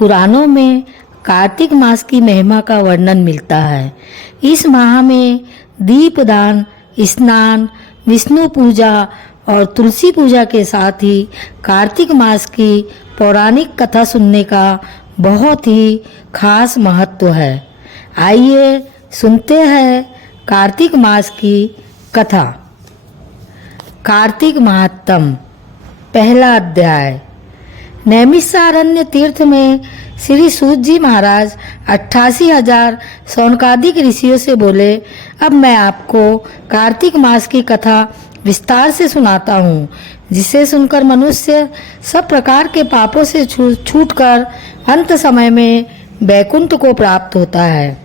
पुराणों में कार्तिक मास की महिमा का वर्णन मिलता है। इस माह में दीपदान, स्नान, विष्णु पूजा और तुलसी पूजा के साथ ही कार्तिक मास की पौराणिक कथा सुनने का बहुत ही खास महत्व है। आइए सुनते हैं कार्तिक मास की कथा। कार्तिक महात्म, पहला अध्याय। नैमिषारण्य तीर्थ में श्री सूत जी महाराज 88,000 शौनकादिक ऋषियों से बोले, अब मैं आपको कार्तिक मास की कथा विस्तार से सुनाता हूँ, जिसे सुनकर मनुष्य सब प्रकार के पापों से छूटकर अंत समय में वैकुंठ को प्राप्त होता है।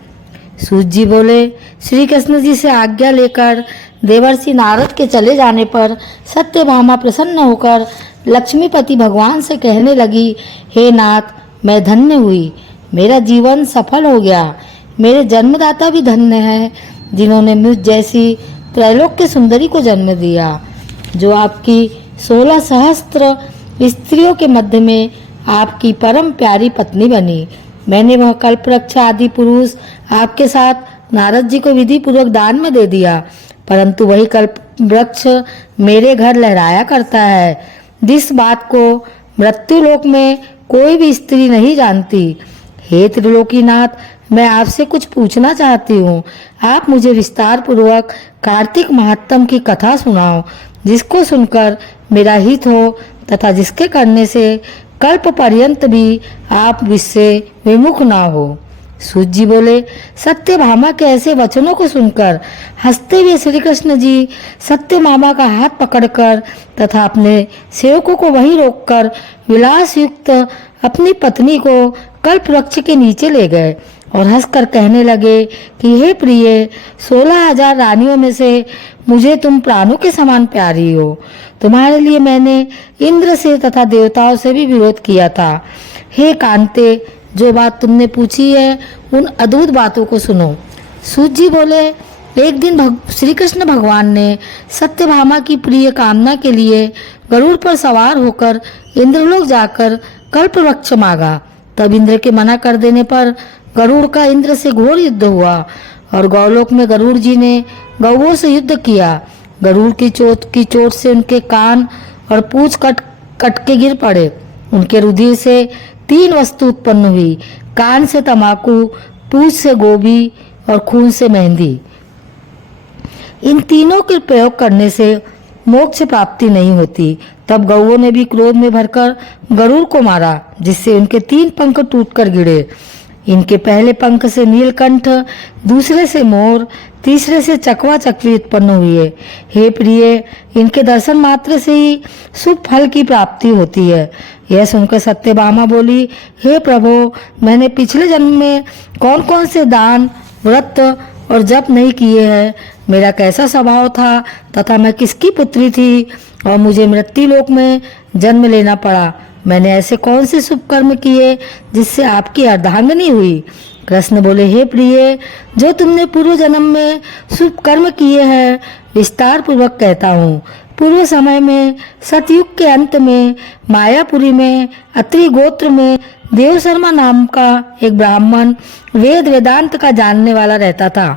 सूत जी बोले, श्री कृष्ण जी से आज्ञा लेकर देवर्षि नारद के चले जाने पर सत्यभामा प्रसन्न होकर लक्ष्मीपति भगवान से कहने लगी, हे नाथ, मैं धन्य हुई, मेरा जीवन सफल हो गया। मेरे जन्मदाता भी धन्य है, जिन्होंने मुझ जैसी त्रैलोक्य सुंदरी को जन्म दिया, जो आपकी 16 सहस्त्र स्त्रियों के मध्य में आपकी परम प्यारी पत्नी बनी। मैंने वह कल्पवृक्ष आदि पुरुष आपके साथ नारद जी को विधि पूर्वक दान में दे दिया, परंतु वही कल्पवृक्ष मेरे घर लहराया करता है, जिस बात को मृत्युलोक में कोई भी स्त्री नहीं जानती। हे त्रिलोकीनाथ, मैं आपसे कुछ पूछना चाहती हूँ। आप मुझे विस्तार पूर्वक कार्तिक महात्म की कथा सुनाओ, जिसको सुनकर मेरा हित हो तथा जिसके करने से कल्प पर्यंत भी आप इससे विमुख ना हो। सूत जी बोले, सत्यभामा के ऐसे वचनों को सुनकर हंसते हुए श्री कृष्ण जी सत्यभामा का हाथ पकड़कर तथा अपने सेवकों को वहीं रोककर विलास युक्त अपनी पत्नी को कल्प वृक्ष के नीचे ले गए और हंसकर कहने लगे कि हे प्रिय, 16,000 रानियों में से मुझे तुम प्राणों के समान प्यारी हो। तुम्हारे लिए मैंने इंद्र से तथा देवताओं से भी विरोध किया था। हे कांते, जो बात तुमने पूछी है उन अद्भुत बातों को सुनो। सूत जी बोले, एक दिन श्री कृष्ण भगवान ने सत्यभामा की प्रिय कामना के लिए गरुड़ पर सवार होकर इंद्रलोक जाकर कल्प वृक्ष मांगा। तब इंद्र के मना कर देने पर गरुड़ का इंद्र से घोर युद्ध हुआ और गौलोक में गरुड़ जी ने गौओं से युद्ध किया। गरुड़ की चोट से उनके कान और पूंछ कट के गिर पड़े। उनके रुधिर से 3 वस्तु उत्पन्न हुई, कान से तमाकू, पूंछ से गोभी और खून से मेहंदी। इन तीनों के प्रयोग करने से मोक्ष प्राप्ति नहीं होती। तब गौओं ने भी क्रोध में भरकर गरुड़ को मारा, जिससे उनके 3 पंख टूटकर गिरे। इनके पहले पंख से नीलकंठ, दूसरे से मोर, तीसरे से चकवा चकवी उत्पन्न हुए। हे प्रिय, इनके दर्शन मात्र से ही शुभ फल की प्राप्ति होती है। यह सुनकर सत्यभामा बोली, हे प्रभु, मैंने पिछले जन्म में कौन कौन से दान, व्रत और जप नहीं किए हैं, मेरा कैसा स्वभाव था तथा मैं किसकी पुत्री थी और मुझे मृत्युलोक में जन्म लेना पड़ा। मैंने ऐसे कौन से शुभ कर्म किए जिससे आपकी अर्धांगिनी हुई। कृष्ण बोले, हे प्रिय, जो तुमने पूर्व जन्म में शुभ कर्म किए हैं विस्तार पूर्वक कहता हूँ। पूर्व समय में सतयुग के अंत में मायापुरी में अत्रि गोत्र में देव शर्मा नाम का एक ब्राह्मण वेद वेदांत का जानने वाला रहता था।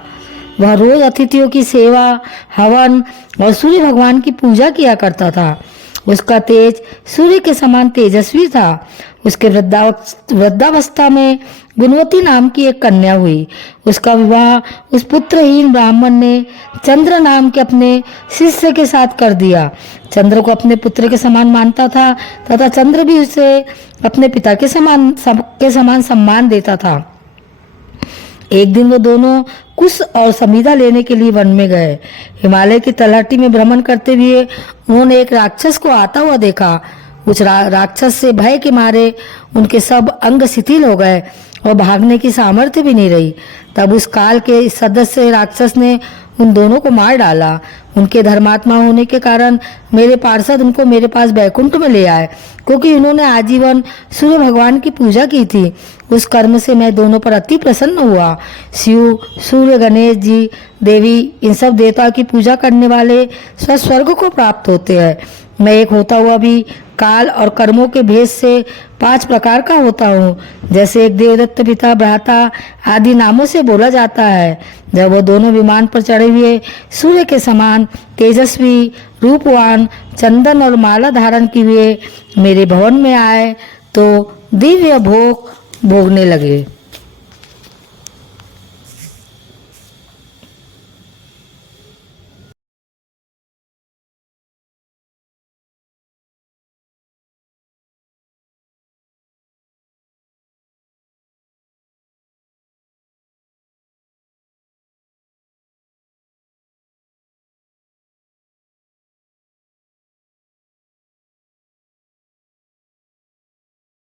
वह रोज अतिथियों की सेवा, हवन और सूर्य भगवान की पूजा किया करता था। उसका तेज सूर्य के समान तेजस्वी था। उसके वृद्धावस्था में गुणवती नाम की एक कन्या हुई। उसका विवाह उस पुत्रहीन ब्राह्मण ने चंद्र नाम के अपने शिष्य के साथ कर दिया। चंद्र को अपने पुत्र के समान मानता था तथा चंद्र भी उसे अपने पिता के समान सम्मान देता था। एक दिन वो दोनों कुश और समीधा लेने के लिए वन में गए। हिमालय की तलहटी में भ्रमण करते हुए उन्होंने एक राक्षस को आता हुआ देखा। उस राक्षस से भय के मारे उनके सब अंग शिथिल हो गए और भागने की सामर्थ्य भी नहीं रही। तब उस काल के सदस्य राक्षस ने उन दोनों को मार डाला। उनके धर्मात्मा होने के कारण मेरे पार्षद उनको मेरे पास बैकुंठ में ले आए, क्योंकि उन्होंने आजीवन सूर्य भगवान की पूजा की थी। उस कर्म से मैं दोनों पर अति प्रसन्न हुआ। शिव, सूर्य, गणेश जी, देवी, इन सब देवताओं की पूजा करने वाले स्वर्ग को प्राप्त होते हैं। मैं एक होता हुआ भी काल और कर्मों के भेद से 5 प्रकार का होता हूँ। जैसे एक देवदत्त, पिता, भ्राता आदि नामों से बोला जाता है। जब वो दोनों विमान पर चढ़े हुए सूर्य के समान तेजस्वी, रूपवान, चंदन और माला धारण किए हुए मेरे भवन में आए तो दिव्य भोग भोगने लगे।